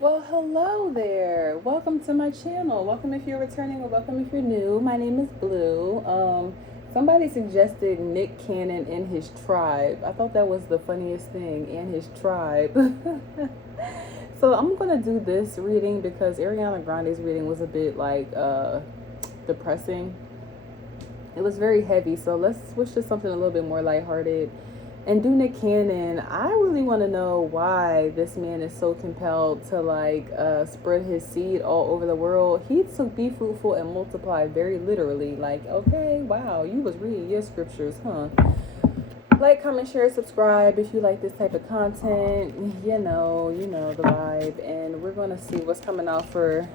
Well, hello there. Welcome to my channel. Welcome if you're returning or welcome if you're new. My name is Blue. Somebody suggested Nick Cannon and his tribe. I thought that was the funniest thing, and his tribe. So I'm gonna do this reading because Ariana Grande's reading was a bit like depressing. It was very heavy, so let's switch to something a little bit more lighthearted. And do Nick Cannon, I really want to know why this man is so compelled to spread his seed all over the world. He took be fruitful and multiply very literally. Like, okay, wow, you was reading your scriptures, huh? Like, comment, share, subscribe if you like this type of content. You know the vibe. And we're gonna see what's coming out for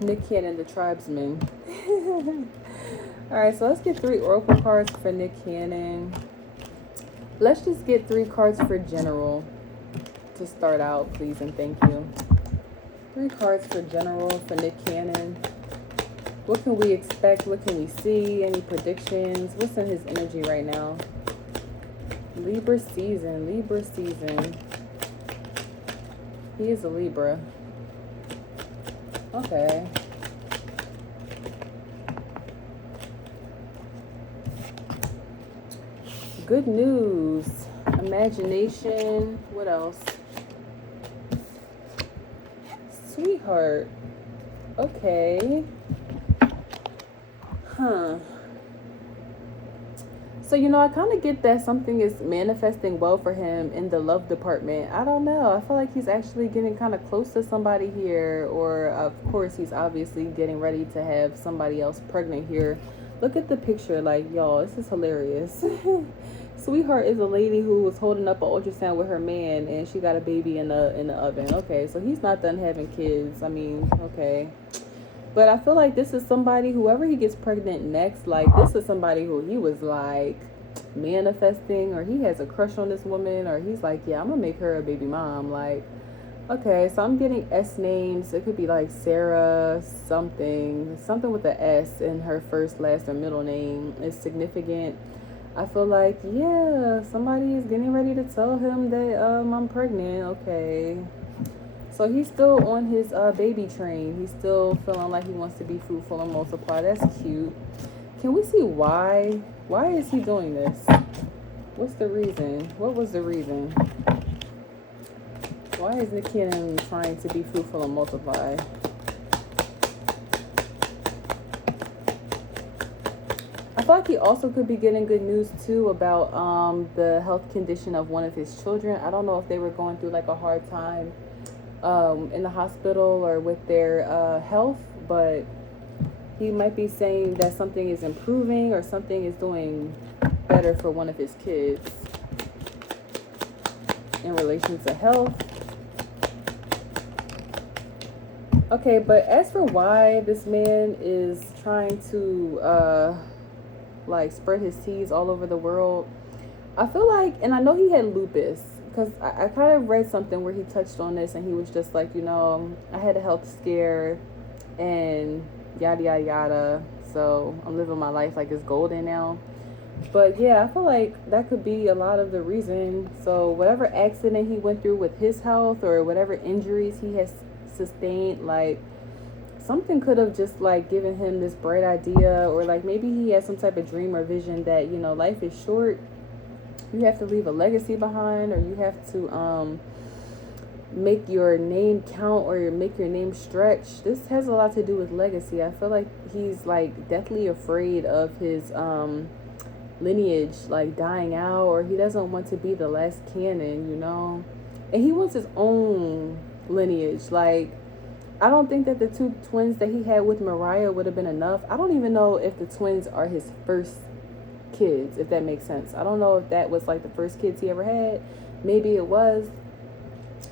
Nick Cannon, the tribesman. All right, so let's get 3 oracle cards for Nick Cannon. Let's just get 3 cards for general to start out, please and thank you. 3 cards for general for Nick Cannon. What can we expect? What can we see? Any predictions? What's in his energy right now? Libra season. Libra season. He is a Libra. Okay. Good news. Imagination. What else? Sweetheart. Okay. Huh. So, I kind of get that something is manifesting well for him in the love department. I don't know. I feel like he's actually getting kind of close to somebody here. Or, of course, he's obviously getting ready to have somebody else pregnant here. Look at the picture. Like, y'all, this is hilarious. Sweetheart is a lady who was holding up an ultrasound with her man, and she got a baby in the oven. Okay, so he's not done having kids. I mean, okay. But I feel like this is somebody, whoever he gets pregnant next, like, this is somebody who he was, like, manifesting, or he has a crush on this woman, or he's like, yeah, I'm going to make her a baby mom. Like, okay, so I'm getting S names. It could be, like, Sarah something with an S in her first, last, or middle name is significant. I feel like, yeah, somebody is getting ready to tell him that I'm pregnant. Okay. So he's still on his baby train. He's still feeling like he wants to be fruitful and multiply. That's cute. Can we see why? Why is he doing this? What's the reason? What was the reason? Why is Nick Cannon trying to be fruitful and multiply? I feel like he also could be getting good news too about the health condition of one of his children. I don't know if they were going through like a hard time in the hospital or with their health, but he might be saying that something is improving or something is doing better for one of his kids in relation to health. Okay, but as for why this man is trying to spread his seeds all over the world, I feel like, and I know he had lupus, because I kind of read something where he touched on this, and he was just like, I had a health scare and yada yada yada, so I'm living my life like it's golden now. But yeah, I feel like that could be a lot of the reason. So whatever accident he went through with his health, or whatever injuries he has sustained, like, something could have just like given him this bright idea, or like maybe he had some type of dream or vision that, life is short. You have to leave a legacy behind, or you have to make your name count, or make your name stretch. This has a lot to do with legacy. I feel like he's like deathly afraid of his lineage like dying out, or he doesn't want to be the last canon, and he wants his own lineage. Like, I don't think that the 2 twins that he had with Mariah would have been enough. I don't even know if the twins are his first kids, if that makes sense. I don't know if that was like the first kids he ever had. Maybe it was,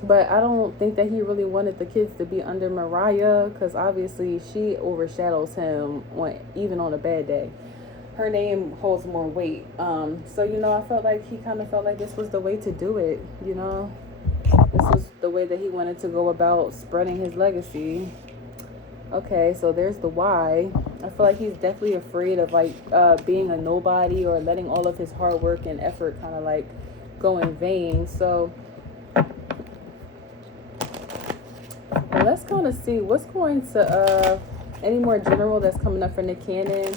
but I don't think that he really wanted the kids to be under Mariah, because obviously she overshadows him even on a bad day. Her name holds more weight. So I felt like he kind of felt like this was the way to do it. This was the way that he wanted to go about spreading his legacy. Okay, so there's the why. I feel like he's definitely afraid of being a nobody, or letting all of his hard work and effort kind of like go in vain. So And let's kind of see what's going to any more general that's coming up for Nick Cannon,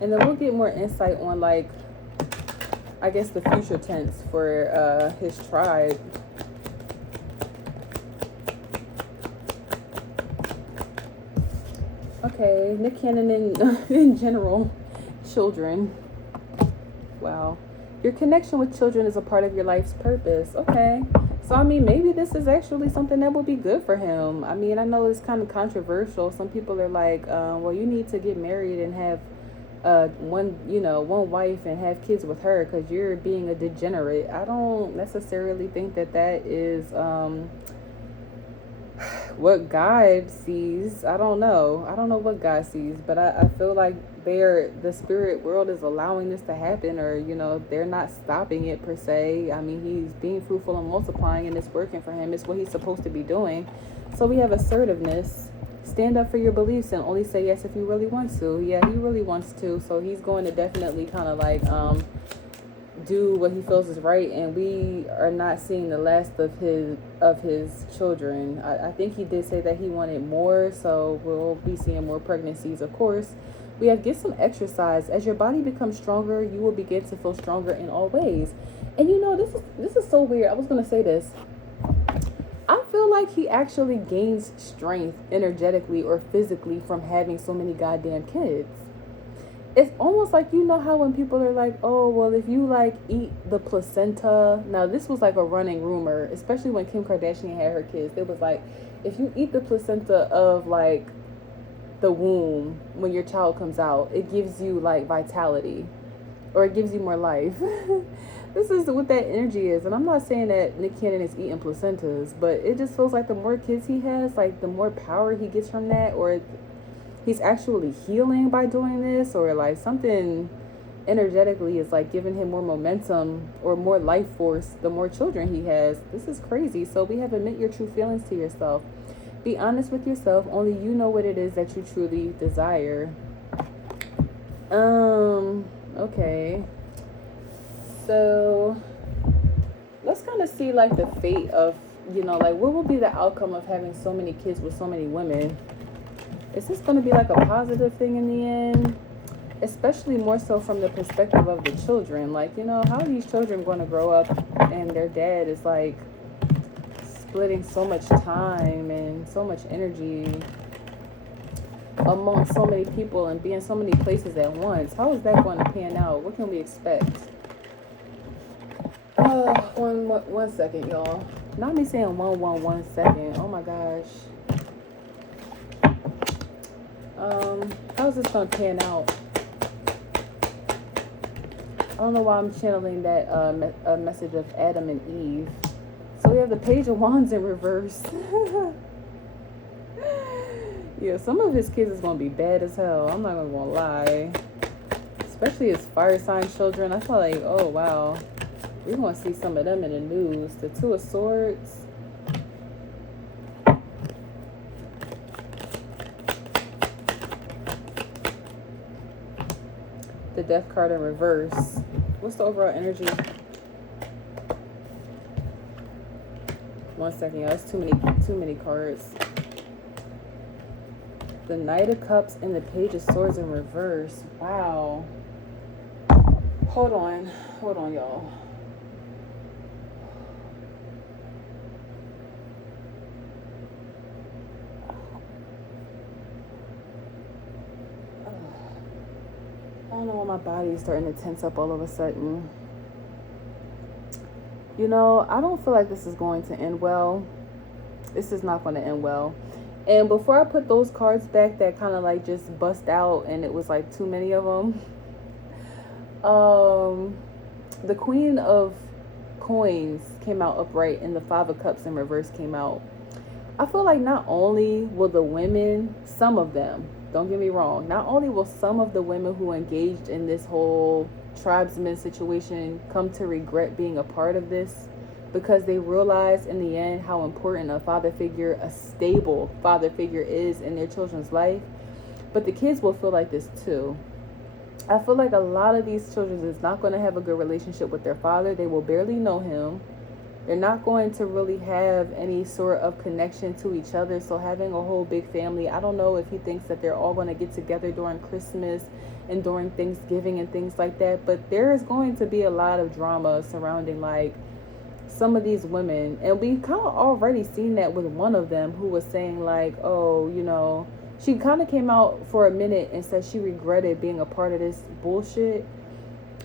and then we'll get more insight on like I guess the future tense for his tribe. Okay, Nick Cannon in general, children. Wow. Your connection with children is a part of your life's purpose. Okay. So, I mean, maybe this is actually something that will be good for him. I mean, I know it's kind of controversial. Some people are like, well, you need to get married and have one wife and have kids with her because you're being a degenerate. I don't necessarily think that that is what God sees. I don't know. I don't know what God sees, but I feel like the spirit world is allowing this to happen, or they're not stopping it per se. I mean, he's being fruitful and multiplying, and it's working for him. It's what he's supposed to be doing. So we have assertiveness. Stand up for your beliefs and only say yes if you really want to. Yeah, he really wants to. So he's going to definitely kind of like do what he feels is right, and we are not seeing the last of his children. I think he did say that he wanted more, so we'll be seeing more pregnancies, of course. We have get some exercise. As your body becomes stronger, you will begin to feel stronger in all ways. And this is so weird. I was gonna say this. I feel like he actually gains strength energetically or physically from having so many goddamn kids. It's almost like, how when people are like, oh, well, if you like eat the placenta. Now, this was like a running rumor, especially when Kim Kardashian had her kids. It was like, if you eat the placenta of like the womb when your child comes out, it gives you like vitality, or it gives you more life. This is what that energy is. And I'm not saying that Nick Cannon is eating placentas, but it just feels like the more kids he has, like the more power he gets from that, or he's actually healing by doing this, or like something energetically is like giving him more momentum or more life force the more children he has. This is crazy. So we have admit your true feelings to yourself. Be honest with yourself. Only you know what it is that you truly desire. Okay. So let's kind of see like the fate of, like what will be the outcome of having so many kids with so many women. Is this going to be like a positive thing in the end? Especially more so from the perspective of the children. Like, how are these children going to grow up and their dad is like splitting so much time and so much energy among so many people and being so many places at once? How is that going to pan out? What can we expect? One second, y'all. Not me saying 1 second. Oh my gosh. How's this gonna pan out? I don't know why I'm channeling that a message of Adam and Eve. So we have the Page of Wands in reverse. Yeah, some of his kids is gonna be bad as hell. I'm not gonna lie. Especially his fire sign children. I feel like, oh wow, we're gonna see some of them in the news. The Two of Swords. The Death card in reverse. What's the overall energy? 1 second, y'all. That's too many cards. The Knight of Cups and the Page of Swords in reverse. Wow. Hold on, y'all. I don't know why my body is starting to tense up all of a sudden. I don't feel like this is going to end well. This is not going to end well. And before I put those cards back that kind of like just bust out and it was like too many of them, the Queen of Coins came out upright and the Five of Cups in reverse came out. I feel like not only will the women, some of them, don't get me wrong, not only will some of the women who engaged in this whole tribesman situation come to regret being a part of this, because they realize in the end how important a father figure, a stable father figure is in their children's life, but the kids will feel like this too. I feel like a lot of these children is not going to have a good relationship with their father. They will barely know him. They're not going to really have any sort of connection to each other. So having a whole big family, I don't know if he thinks that they're all going to get together during Christmas and during Thanksgiving and things like that. But there is going to be a lot of drama surrounding like some of these women. And we kind of already seen that with one of them who was saying like, oh, you know, she kind of came out for a minute and said she regretted being a part of this bullshit.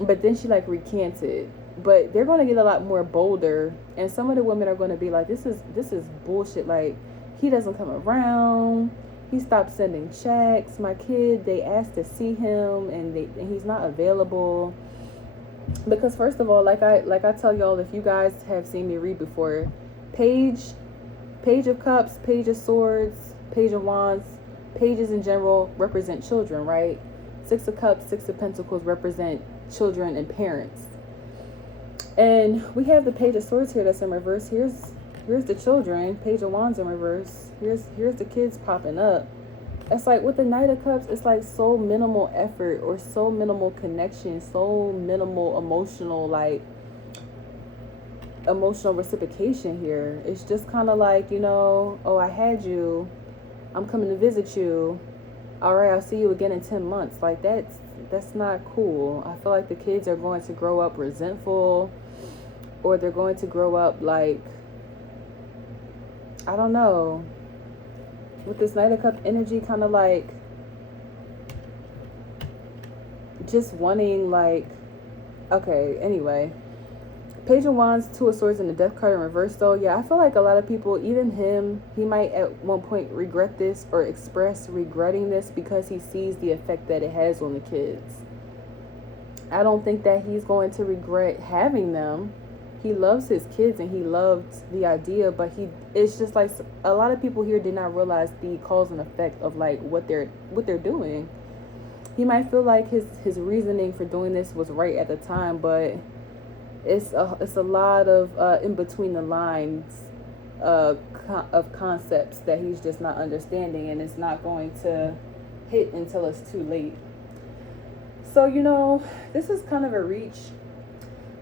But then she like recanted. But they're going to get a lot more bolder, and some of the women are going to be like, this is bullshit. Like, he doesn't come around, he stopped sending checks, my kid, they asked to see him and he's not available. Because first of all, like I tell y'all, if you guys have seen me read before, page of cups, page of swords, page of wands, pages in general represent children, right? 6 of cups, 6 of pentacles represent children and parents. And we have the page of swords here that's in reverse. Here's the children. Page of wands in reverse. Here's the kids popping up. It's like with the Knight of Cups, it's like so minimal effort or so minimal connection, so minimal emotional reciprocation here. It's just kind of like, you know, oh, I had you, I'm coming to visit you, all right, I'll see you again in 10 months. Like that's not cool. I feel like the kids are going to grow up resentful, or they're going to grow up like, I don't know, with this Knight of Cup energy, kind of like just wanting like, okay, anyway. Page of Wands, 2 of Swords, and the Death card in reverse though. Yeah, I feel like a lot of people, even him, he might at one point regret this or express regretting this because he sees the effect that it has on the kids. I don't think that he's going to regret having them. He loves his kids and he loved the idea, but it's just like a lot of people here did not realize the cause and effect of like what they're doing. He might feel like his reasoning for doing this was right at the time, but it's a lot of in between the lines of concepts that he's just not understanding, and it's not going to hit until it's too late. So, you know, this is kind of a reach,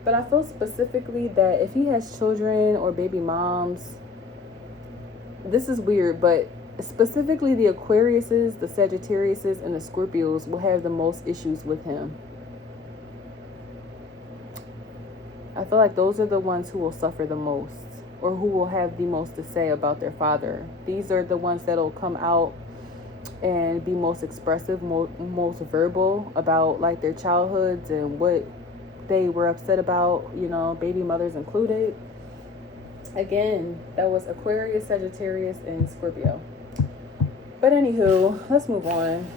but I feel specifically that if he has children or baby moms, this is weird, but specifically the Aquariuses, the Sagittariuses, and the Scorpios will have the most issues with him. I feel like those are the ones who will suffer the most, or who will have the most to say about their father. These are the ones that'll come out and be most expressive, most verbal about like their childhoods and what they were upset about, you know, baby mothers included. Again, that was Aquarius, Sagittarius, and Scorpio. But anywho, let's move on.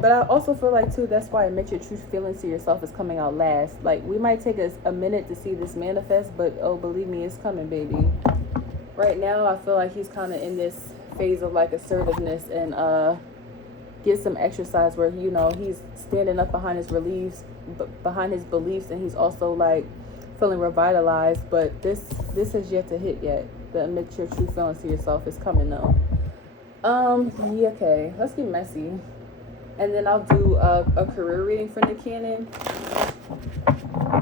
But I also feel like too, that's why admit your true feelings to yourself is coming out last. Like, we might take us a minute to see this manifest, but oh, believe me, it's coming, baby. Right now, I feel like he's kind of in this phase of like assertiveness and get some exercise where, you know, he's standing up behind his beliefs, and he's also like feeling revitalized. But this has yet to hit yet. The admit your true feelings to yourself is coming though. Yeah, okay, let's get messy, and then I'll do a career reading for Nick Cannon,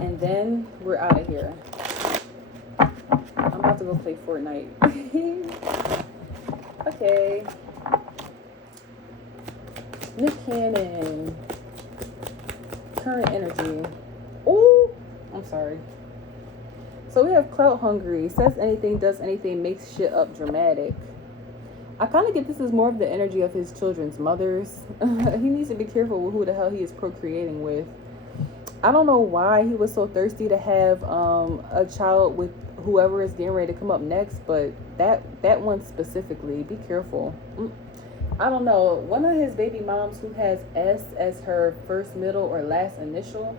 and then we're out of here. I'm about to go play Fortnite. Okay. Nick Cannon. Current energy. Ooh, I'm sorry. So we have clout hungry. Says anything, does anything, makes shit up dramatic. I kind of get this is more of the energy of his children's mothers. He needs to be careful with who the hell he is procreating with. I don't know why he was so thirsty to have a child with whoever is getting ready to come up next, but that one specifically, be careful. I don't know. One of his baby moms who has S as her first, middle, or last initial,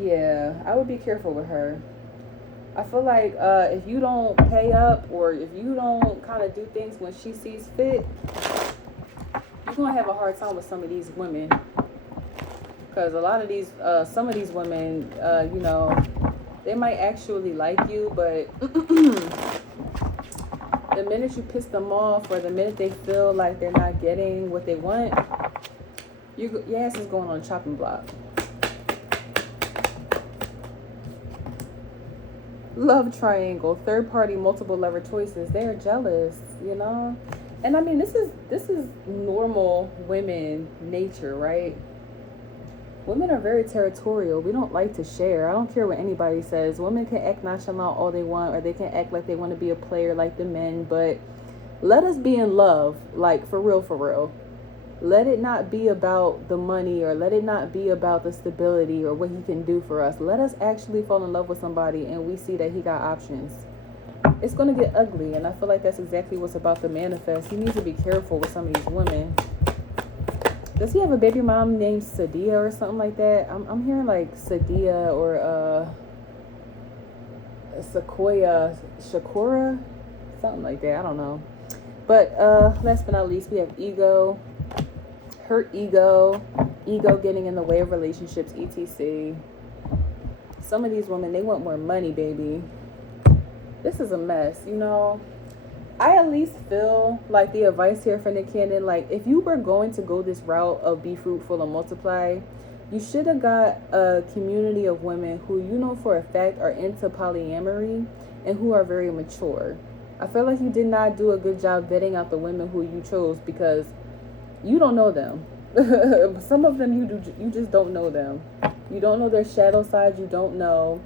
yeah, I would be careful with her. I feel like if you don't pay up, or if you don't kind of do things when she sees fit, you're going to have a hard time with some of these women. Because a lot of these, some of these women, you know, they might actually like you, but the minute you piss them off, or the minute they feel like they're not getting what they want, your ass is going on a chopping block. love triangle, third party, multiple lover choices. They're jealous, you know? And I mean, this is normal women nature, right? Women are very territorial. We don't like to share. I don't care what anybody says. Women can act nonchalant all they want, or they can act like they want to be a player like the men, but let us be in love, like for real, for real. Let it not be about the money, or let it not be about the stability or what he can do for us. Let us actually fall in love with somebody and we see that he got options. It's going to get ugly, and I feel like that's exactly what's about to manifest. He needs to be careful with some of these women. Does he have a baby mom named Sadia or something like that? I'm hearing like Sadia or Sequoia, Shakura, something like that. I don't know. But last but not least, we have ego. Hurt ego getting in the way of relationships, etc. Some of these women, they want more money, baby. This is a mess, you know. I at least feel like the advice here for Nick Cannon, like if you were going to go this route of be fruitful and multiply, you should have got a community of women who you know for a fact are into polyamory and who are very mature. I feel like you did not do a good job vetting out the women who you chose because you don't know them. Some of them you just don't know them. You don't know their shadow side. You don't know.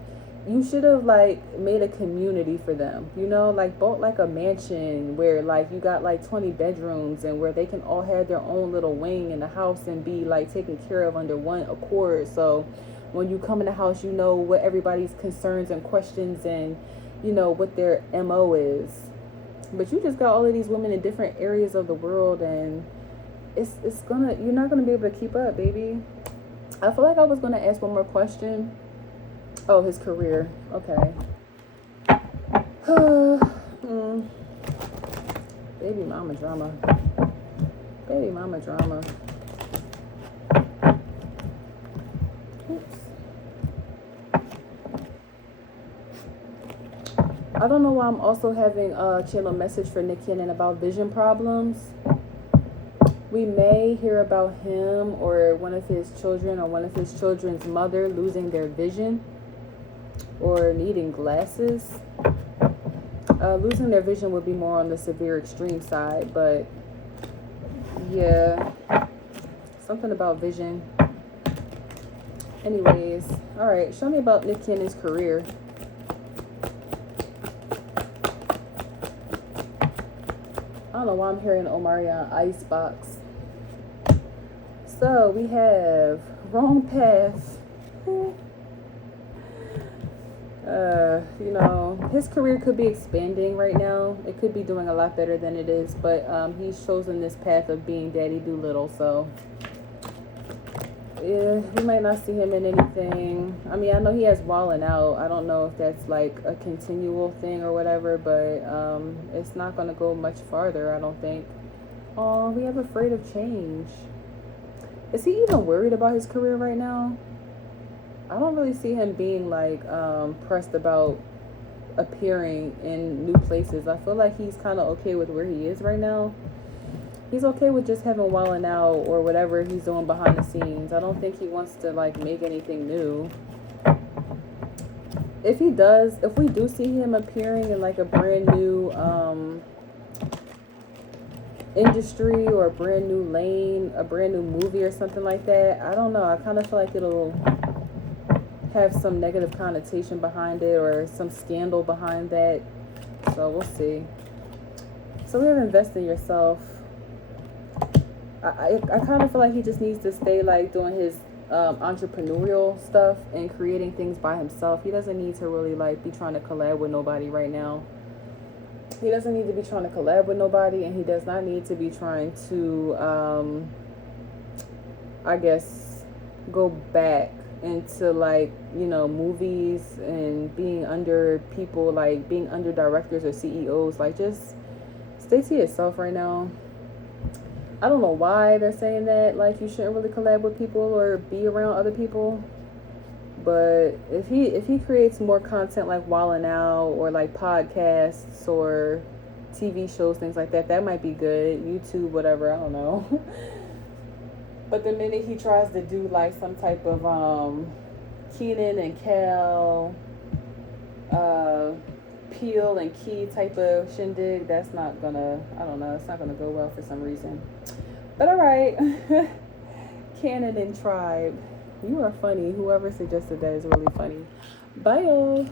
You should have like made a community for them, you know, like bought like a mansion where like you got like 20 bedrooms and where they can all have their own little wing in the house and be like taken care of under one accord. So when you come in the house, you know what everybody's concerns and questions and you know what their MO is. But you just got all of these women in different areas of the world, and you're not gonna be able to keep up, baby. I feel like I was gonna ask one more question. Oh, his career. Okay. Baby mama drama. Baby mama drama. Oops. I don't know why I'm also having a channel message for Nick Cannon about vision problems. We may hear about him or one of his children or one of his children's mother losing their vision or needing glasses. Losing their vision would be more on the severe extreme side, but yeah, something about vision. Anyways, all right, show me about Nick Cannon's career. I don't know why I'm hearing Omarion Icebox. So we have Wrong Path. You know, his career could be expanding right now. It could be doing a lot better than it is, but he's chosen this path of being Daddy Doolittle, so yeah, we might not see him in anything. I mean, I know he has Wallin' Out. I don't know if that's like a continual thing or whatever, but it's not going to go much farther, I don't think. Oh, we have Afraid of Change. Is he even worried about his career right now? I don't really see him being like pressed about appearing in new places. I feel like he's kind of okay with where he is right now. He's okay with just having Wallin' Out or whatever he's doing behind the scenes. I don't think he wants to like make anything new. If he does, if we do see him appearing in like a brand new industry or a brand new lane, a brand new movie or something like that, I don't know. I kind of feel like it'll have some negative connotation behind it or some scandal behind that. So we'll see. So we have Invest in Yourself. I kind of feel like he just needs to stay like doing his entrepreneurial stuff and creating things by himself. He doesn't need to really like be trying to collab with nobody right now. He doesn't need to be trying to collab with nobody, and he does not need to be trying to I guess go back into like, you know, movies and being under people, like being under directors or CEOs. Like, just stay to yourself right now. I don't know why they're saying that, like, you shouldn't really collab with people or be around other people. But if he creates more content like Wallin' Out or like podcasts or TV shows, things like that, that might be good. YouTube, whatever, I don't know. But the minute he tries to do like some type of Kenan and Kel uh peel and key type of shindig, that's not gonna, I don't know, it's not gonna go well for some reason. But all right. Canon and Tribe, you are funny. Whoever suggested that is really funny. Bye, y'all.